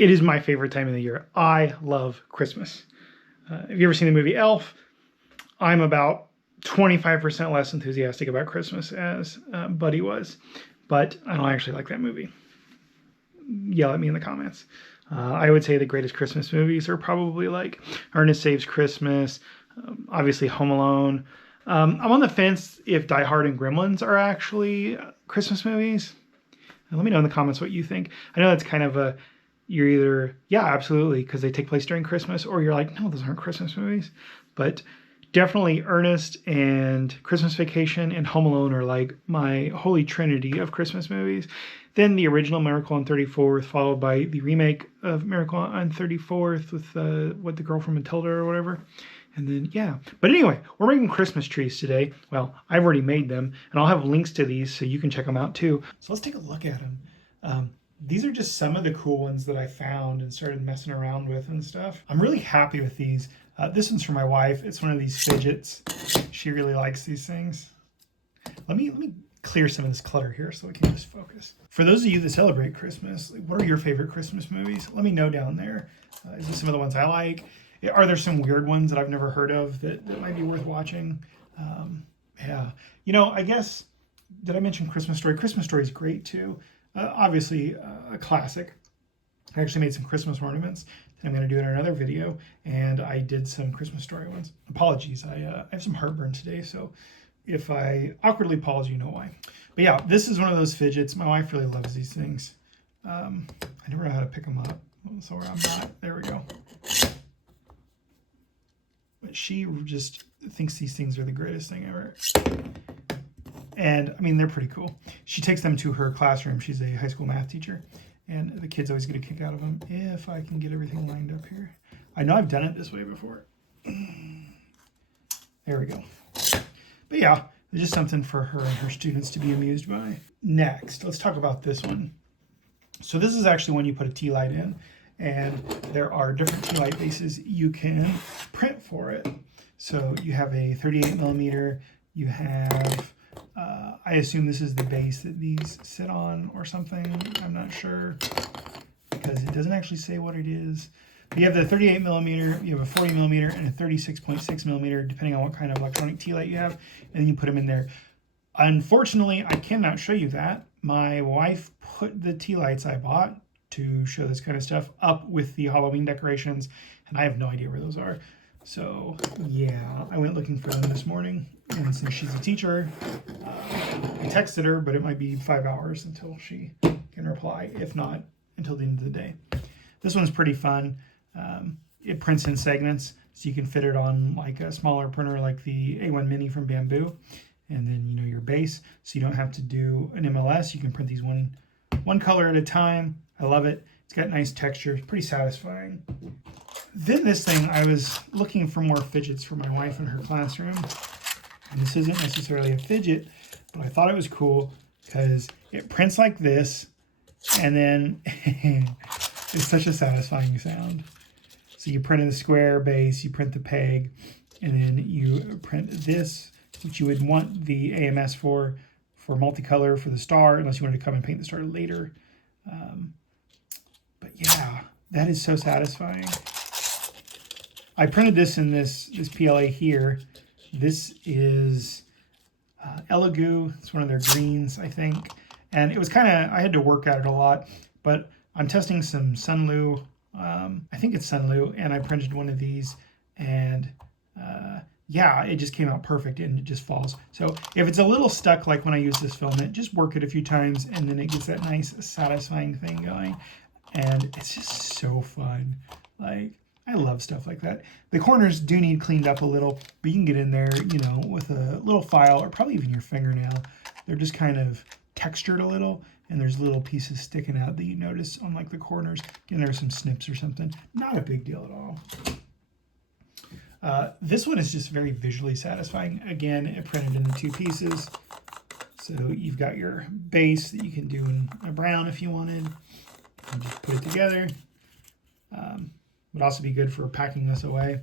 it is my favorite time of the year. I love Christmas. Have you ever seen the movie Elf? I'm about 25% less enthusiastic about Christmas as Buddy was, but I don't actually like that movie. Yell at me in the comments. I would say the greatest Christmas movies are probably like Ernest Saves Christmas, obviously Home Alone. I'm on the fence if Die Hard and Gremlins are actually Christmas movies. Let me know in the comments what you think. I know that's kind of a, you're either, yeah, absolutely, because they take place during Christmas, or you're like, no, those aren't Christmas movies. But definitely Ernest and Christmas Vacation and Home Alone are like my holy trinity of Christmas movies. Then the original Miracle on 34th, followed by the remake of Miracle on 34th with the girl from Matilda or whatever. And then, yeah. But anyway, we're making Christmas trees today. Well, I've already made them, and I'll have links to these so you can check them out too. So let's take a look at them. These are just some of the cool ones that I found and started messing around with and stuff. I'm really happy with these. This one's for my wife. It's one of these fidgets. She really likes these things. Let me clear some of this clutter here so we can just focus. For those of you that celebrate Christmas, what are your favorite Christmas movies? Let me know down there. Is this some of the ones I like? Are there some weird ones that I've never heard of that might be worth watching? Yeah. You know, I guess, did I mention Christmas Story? Christmas Story is great too. Obviously, a classic. I actually made some Christmas ornaments that I'm going to do in another video, and I did some Christmas Story ones. Apologies, I have some heartburn today, so if I awkwardly pause, you know why. But yeah, this is one of those fidgets. My wife really loves these things. I never know how to pick them up, so where I'm not. There we go. But she just thinks these things are the greatest thing ever. And I mean, they're pretty cool. She takes them to her classroom. She's a high school math teacher, and the kids always get a kick out of them. If I can get everything lined up here. I know I've done it this way before. There we go. But yeah, it's just something for her and her students to be amused by. Next, let's talk about this one. So this is actually when you put a tea light in, and there are different tea light bases you can print for it. So you have a 38 millimeter, you have, I assume this is the base that these sit on or something. I'm not sure because it doesn't actually say what it is. But you have the 38 millimeter, you have a 40 millimeter, and a 36.6 millimeter, depending on what kind of electronic tea light you have, and then you put them in there. Unfortunately, I cannot show you that. My wife put the tea lights I bought to show this kind of stuff up with the Halloween decorations, and I have no idea where those are. So yeah, I went looking for them this morning, and since she's a teacher, I texted her, but it might be 5 hours until she can reply, if not until the end of the day. This one's pretty fun. It prints in segments, so you can fit it on like a smaller printer like the A1 Mini from Bambu, and then you know your base, so you don't have to do an MLS. You can print these one color at a time. I love it. It's got nice texture. It's pretty satisfying. Then this thing, I was looking for more fidgets for my wife in her classroom. And this isn't necessarily a fidget, but I thought it was cool because it prints like this, and then it's such a satisfying sound. So you print in the square base, you print the peg, and then you print this, which you would want the AMS for multicolor for the star, unless you wanted to come and paint the star later. But yeah, that is so satisfying. I printed this in this PLA here. This is Elegoo. It's one of their greens, I think. And it was kind of, I had to work at it a lot, but I'm testing some Sunlu. I think it's Sunlu, and I printed one of these, and yeah, it just came out perfect, and it just falls. So if it's a little stuck, like when I use this filament, just work it a few times, and then it gets that nice, satisfying thing going. And it's just so fun. Like, I love stuff like that. The corners do need cleaned up a little, but you can get in there, you know, with a little file, or probably even your fingernail. They're just kind of textured a little, and there's little pieces sticking out that you notice on like the corners. And there's some snips or something. Not a big deal at all. This one is just very visually satisfying. Again, it printed into 2 pieces. So you've got your base that you can do in a brown if you wanted. And just put it together. Would also be good for packing this away,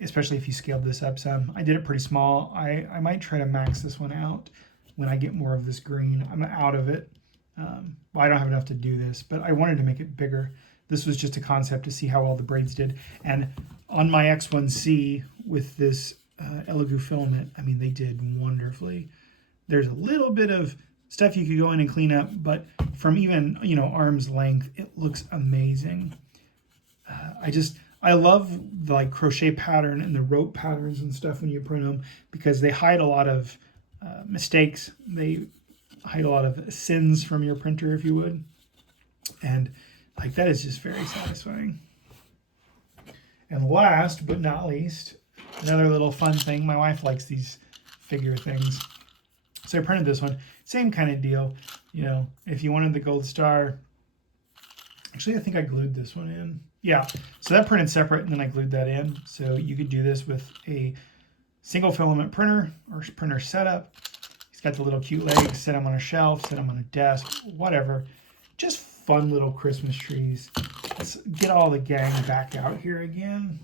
especially if you scaled this up some. I did it pretty small. I might try to max this one out when I get more of this green. I'm out of it. Well, I don't have enough to do this, but I wanted to make it bigger. This was just a concept to see how well the braids did. And on my X1C with this Elegoo filament, I mean, they did wonderfully. There's a little bit of stuff you could go in and clean up, but from even, you know, arm's length, it looks amazing. I love the like crochet pattern and the rope patterns and stuff when you print them, because they hide a lot of mistakes. They hide a lot of sins from your printer, if you would. And like that is just very satisfying. And last but not least, another little fun thing. My wife likes these figure things. So I printed this one. Same kind of deal. You know, if you wanted the gold star, actually I think I glued this one in. Yeah, so that printed separate and then I glued that in. So you could do this with a single filament printer or printer setup. He's got the little cute legs, set them on a shelf, set them on a desk, whatever. Just fun little Christmas trees. Let's get all the gang back out here again.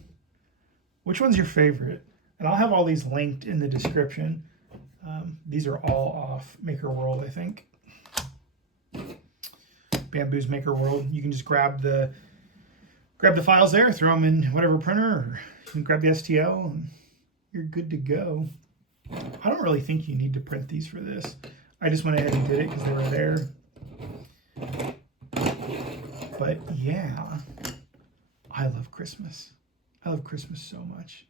Which one's your favorite? And I'll have all these linked in the description. These are all off Maker World, I think. Bambu's Maker World. You can just grab the files there, throw them in whatever printer, or you can grab the STL, and you're good to go. I don't really think you need to print these for this. I just went ahead and did it because they were there. But yeah, I love Christmas. I love Christmas so much.